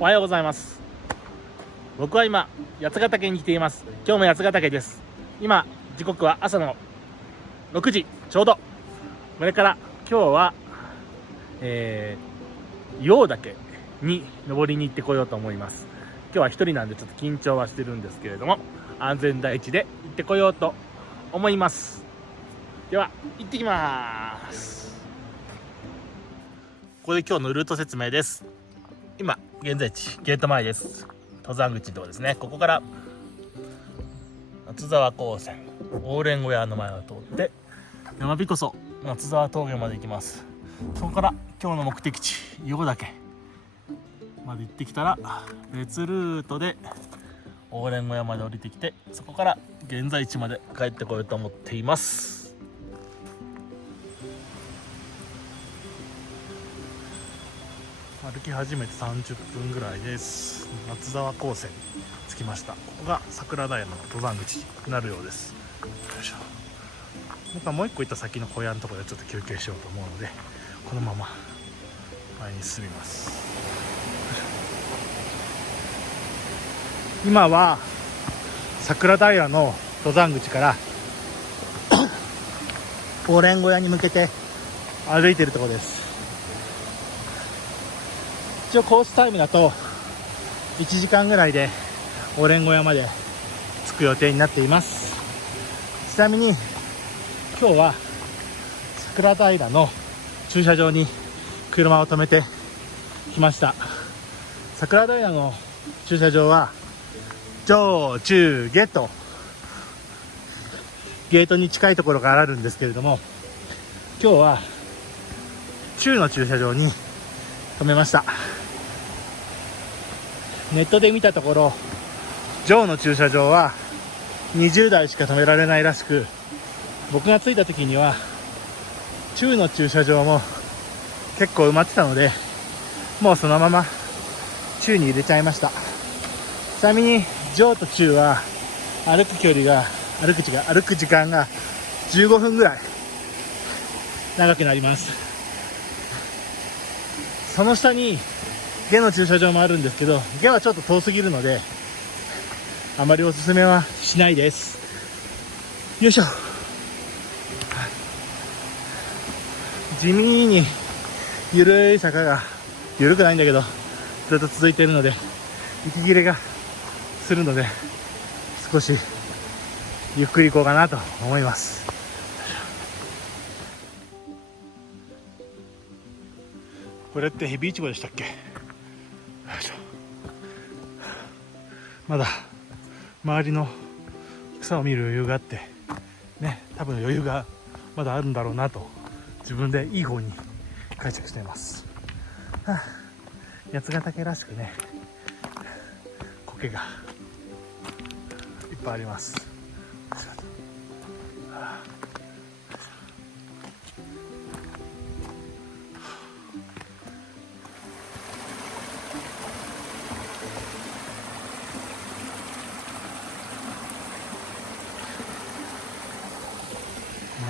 おはようございます。僕は今八ヶ岳に来ています。今日も八ヶ岳です。今時刻は朝の6時ちょうど。これから今日は、硫黄岳に登りに行ってこようと思います。今日は一人なんでちょっと緊張はしてるんですけれども、安全第一で行ってこようと思います。では行ってきます。ここで今日のルート説明です。今現在地ゲート前です。登山口のとこですね。ここから松沢高専オーレン小屋の前を通って山びこそ松沢峠まで行きます。そこから今日の目的地硫黄岳まで行ってきたら別ルートでオーレン小屋まで降りてきて、そこから現在地まで帰ってこようと思っています。歩き始めて30分ぐらいです。松沢高専に着きました。ここが桜平の登山口になるようです。よいしょ。僕はもう一個行った先の小屋のところでちょっと休憩しようと思うので、このまま前に進みます。今は桜平の登山口からオーレン小屋に向けて歩いているところです。一応コースタイムだと1時間ぐらいでオーレン小屋まで着く予定になっています。ちなみに今日は桜平の駐車場に車を止めてきました。桜平の駐車場は上中下とゲートに近いところがあるんですけれども、今日は中の駐車場に止めました。ネットで見たところ上の駐車場は20台しか止められないらしく、僕が着いた時には中の駐車場も結構埋まってたので、もうそのまま中に入れちゃいました。ちなみに上と中は歩く時間が15分ぐらい長くなります。その下に下の駐車場もあるんですけど、下はちょっと遠すぎるのであまりおすすめはしないです。よいしょ。地味に緩い坂が、緩くないんだけどずっと続いているので息切れがするので、少しゆっくり行こうかなと思います。これってヘビイチゴでしたっけ？まだ周りの草を見る余裕があってね、多分余裕がまだあるんだろうなと自分でいい方に解釈しています。八ヶ岳らしくね、苔がいっぱいあります。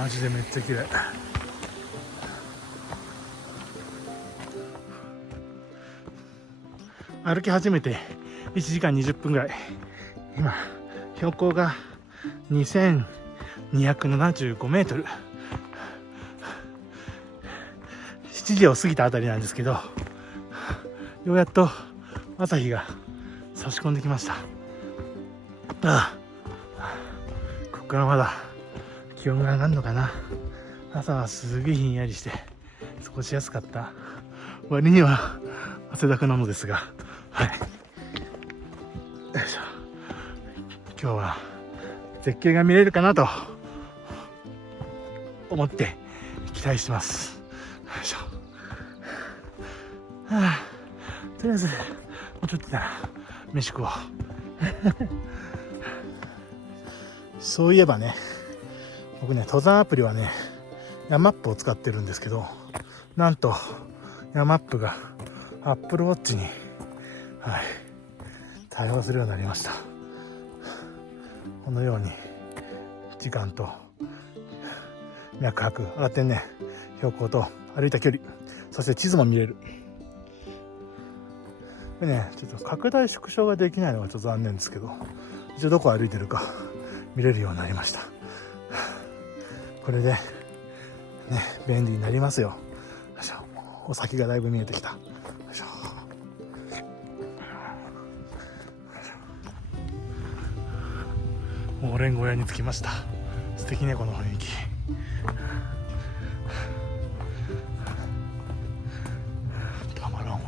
マジでめっちゃ綺麗。歩き始めて1時間20分ぐらい。今標高が2275メートル、7時を過ぎたあたりなんですけど、ようやっと朝日が差し込んできました。ここからまだ気温が上がるのかな。朝はすげえひんやりして過ごしやすかった割には汗だくなのですが、はい、よいしょ。今日は絶景が見れるかなと思って期待してます。よいしょ。とりあえずもうちょっとだな、飯食おう。そういえばね、僕ね、登山アプリはね、ヤマップを使ってるんですけど、なんとヤマップが Apple Watch に、対応するようになりました。このように時間と脈拍上がってんね。標高と歩いた距離、そして地図も見れる。これねちょっと拡大縮小ができないのがちょっと残念ですけど、一応どこ歩いてるか見れるようになりました。これでね便利になりますよ。お先がだいぶ見えてきた。オーレン小屋に着きました。素敵ねこの雰囲気。たまらんわ。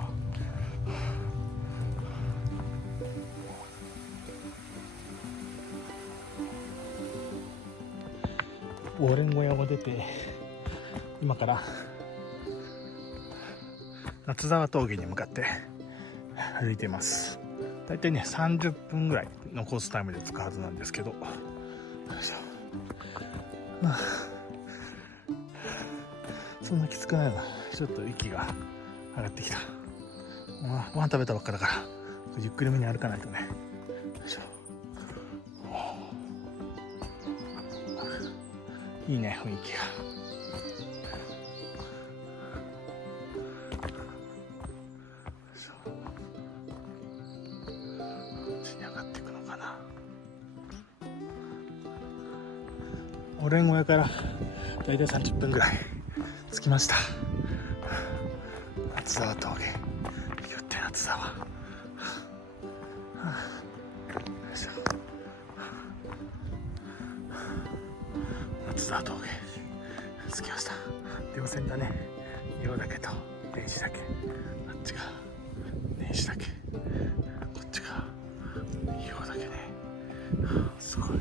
オーレン小屋を出て今から夏沢峠に向かって歩いています。だいたいね30分ぐらいのコースタイムで着くはずなんですけど、そんなきつくないな。ちょっと息が上がってきた。ご飯食べたばっかだからゆっくりめに歩かないとね。いいね雰囲気が。オーレン小屋からだいたい30分ぐらい着きました。夏沢峠、よって夏沢。夏沢峠着きました。稜線だね。硫黄岳と根石岳、あっちが根石岳、こっちが硫黄岳ね。すごい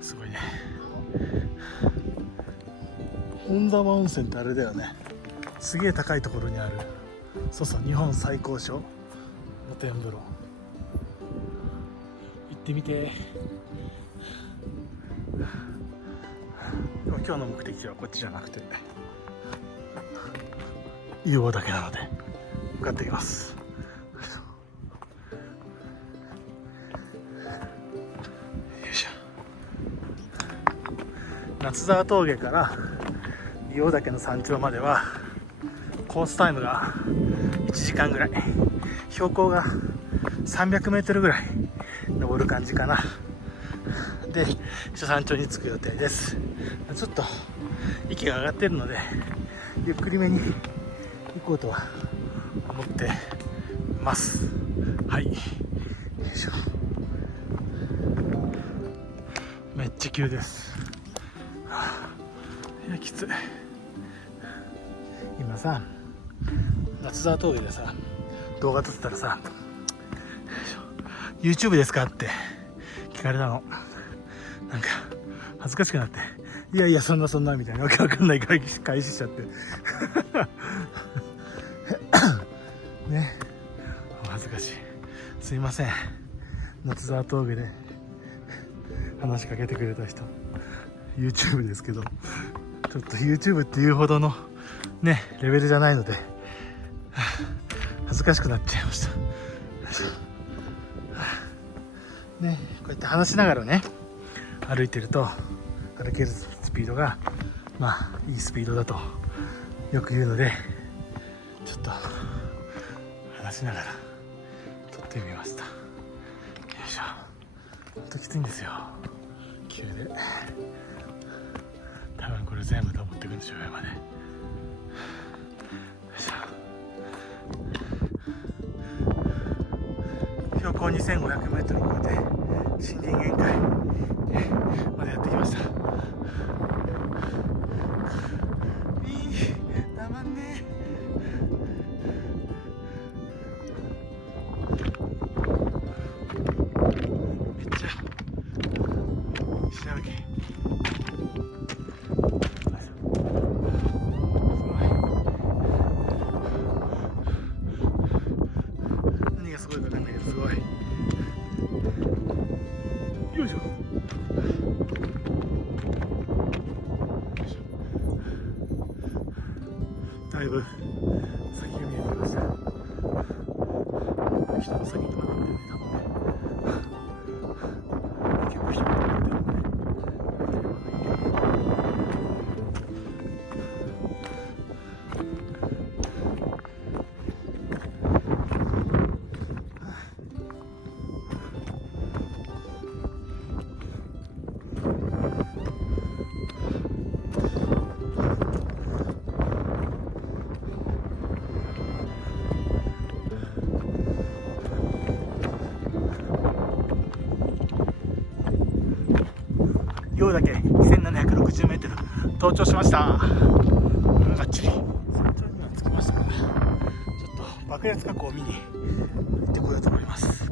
すごいね。本沢温泉ってあれだよね。すげえ高いところにある、そうそう、日本最高所露天風呂。行ってみて。でも今日の目的地はこっちじゃなくて硫黄岳なので向かっていきます。よいしょ。夏沢峠から硫黄岳の山頂まではコースタイムが1時間ぐらい、標高が300メートルぐらい登る感じかな。で山頂に着く予定です。ちょっと息が上がってるのでゆっくりめに行こうとは思ってます。はい、よいしょ。めっちゃ急です。いやきつい。今さ夏沢峠でさ動画撮ってたらさ YouTube ですかって聞かれたの。なんか恥ずかしくなって、いやいやそんなみたいなわけわかんない返ししちゃってね、恥ずかしい。すいません。夏沢峠で話しかけてくれた人 YouTube ですけど、ちょっと YouTube っていうほどのねレベルじゃないので恥ずかしくなっちゃいましたね。こうやって話しながらね歩いてると歩けるスピードがまあいいスピードだとよく言うので、ちょっと話しながら撮ってみました。よいしょ。ほんときついんですよ、急で。多分これ全部登っていくんでしょう、上まで。標高2500メートルを超えて森林限界までやってきました。たまんねめっちゃ石だらけ。何がすごいか分かんないけどすごい。よいしょ。だいぶ先が見えてきました。人の先にまだ見てるね、多分ね。結構人が見てるね。峠 2760m 登頂しました。がっちり山頂には着きましたので、ちょっと爆裂火口を見に行ってこようと思います。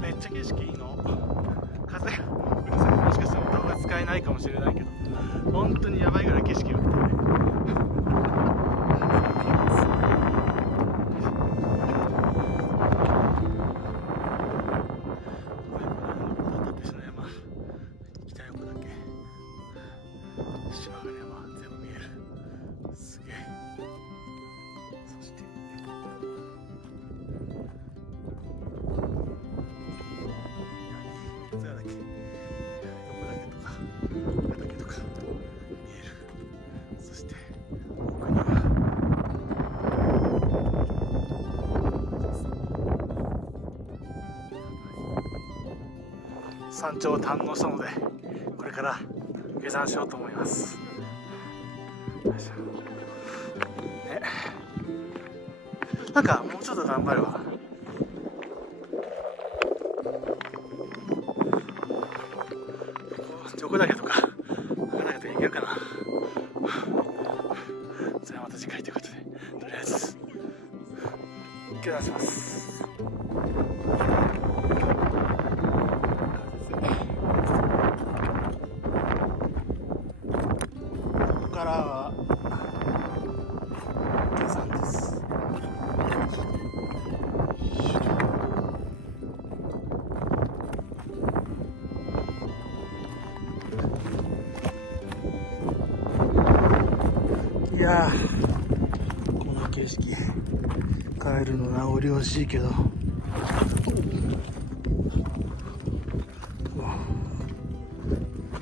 めっちゃ景色いいの。風がうるさい。もしかしたら動画使えないかもしれないけど、本当にやばいぐらい景色良くて、北横だけ島ヶ山全部見える。すげえ。そして津ヶ岳、横岳とか赤岳とか見える。そして奥には山頂を堪能したので、これから下山しようと思います。なんかもうちょっと頑張るわ。横岳とか赤岳とか行けるかな。それはまた次回ということで、とりあえず下山します。ここからは下山です。いやー、この景色帰るの名残惜しいけど、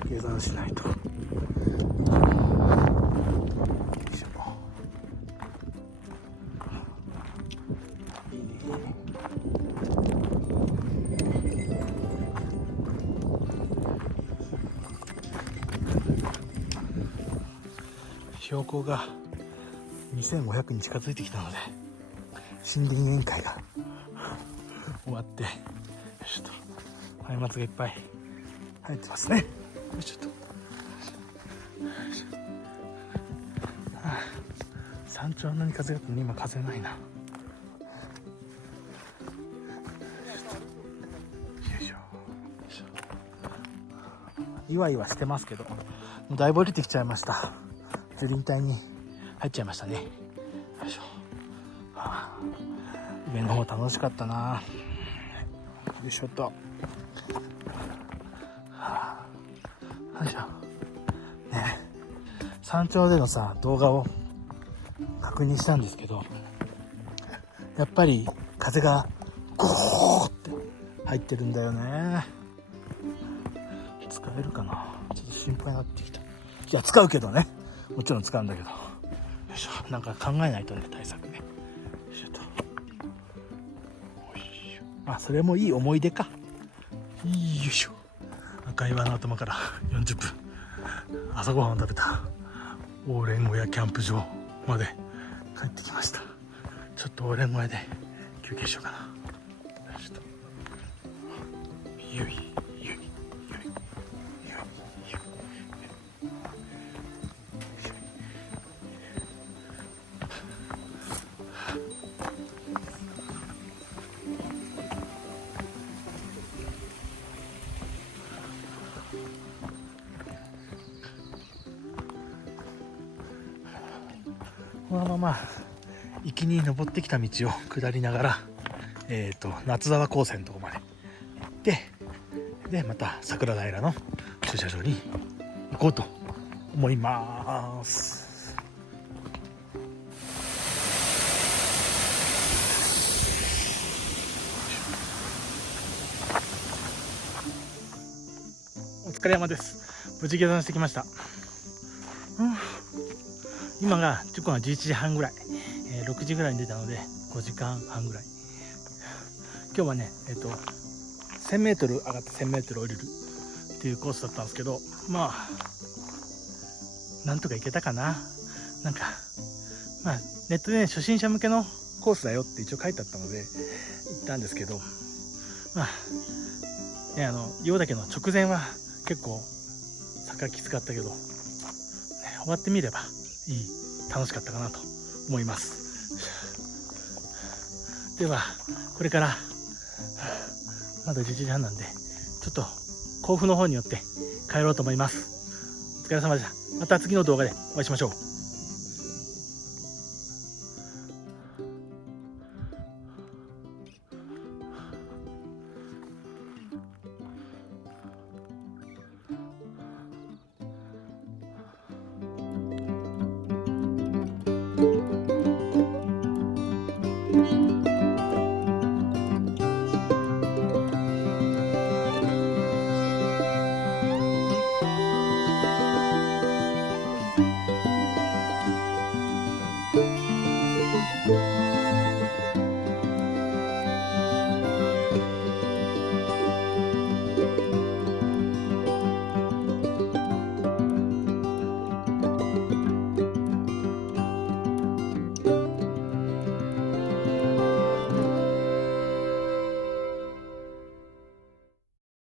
下山しないと。標高が2500に近づいてきたので、森林宴会が終わって、ちょっと松明がいっぱい入ってますね。ちょっと山頂あんなに風があっても今風ないな。よいしょ。いわいわしてますけど、もうだいぶ降りてきちゃいました。樹林帯に入っちゃいましたね。よいしょ。上の方楽しかったな。よいしょっと。よいしょ。ね、山頂でのさ動画を確認したんですけど、やっぱり風がゴーって入ってるんだよね。使えるかな。ちょっと心配になってきた。いや、使うけどね。もちろん使うんだけど。よいしょ。なんか考えないとね、対策ね。よいしょと。よいしょ。あ、それもいい思い出か。よいしょ。赤岩の頭から40分。朝ごはんを食べたオーレン小屋キャンプ場まで帰ってきました。ちょっとオーレン小屋で休憩しようかな。よいしょと。ゆい。このまま行きに登ってきた道を下りながら、夏沢高専のとこまで行って、でまた桜平の駐車場に行こうと思います。お疲れ様です。無事下山してきました。今が時刻は11時半ぐらい、6時ぐらいに出たので5時間半ぐらい。今日はね、1000m 上がって 1000m 降りるっていうコースだったんですけど、まあなんとか行けたかな。なんかまあネットでね、初心者向けのコースだよって一応書いてあったので行ったんですけど、まあね、硫黄岳の直前は結構坂きつかったけど、ね、終わってみれば楽しかったかなと思います。ではこれからまだ11時半なんで、ちょっと甲府の方に寄って帰ろうと思います。お疲れ様でした。また次の動画でお会いしましょう。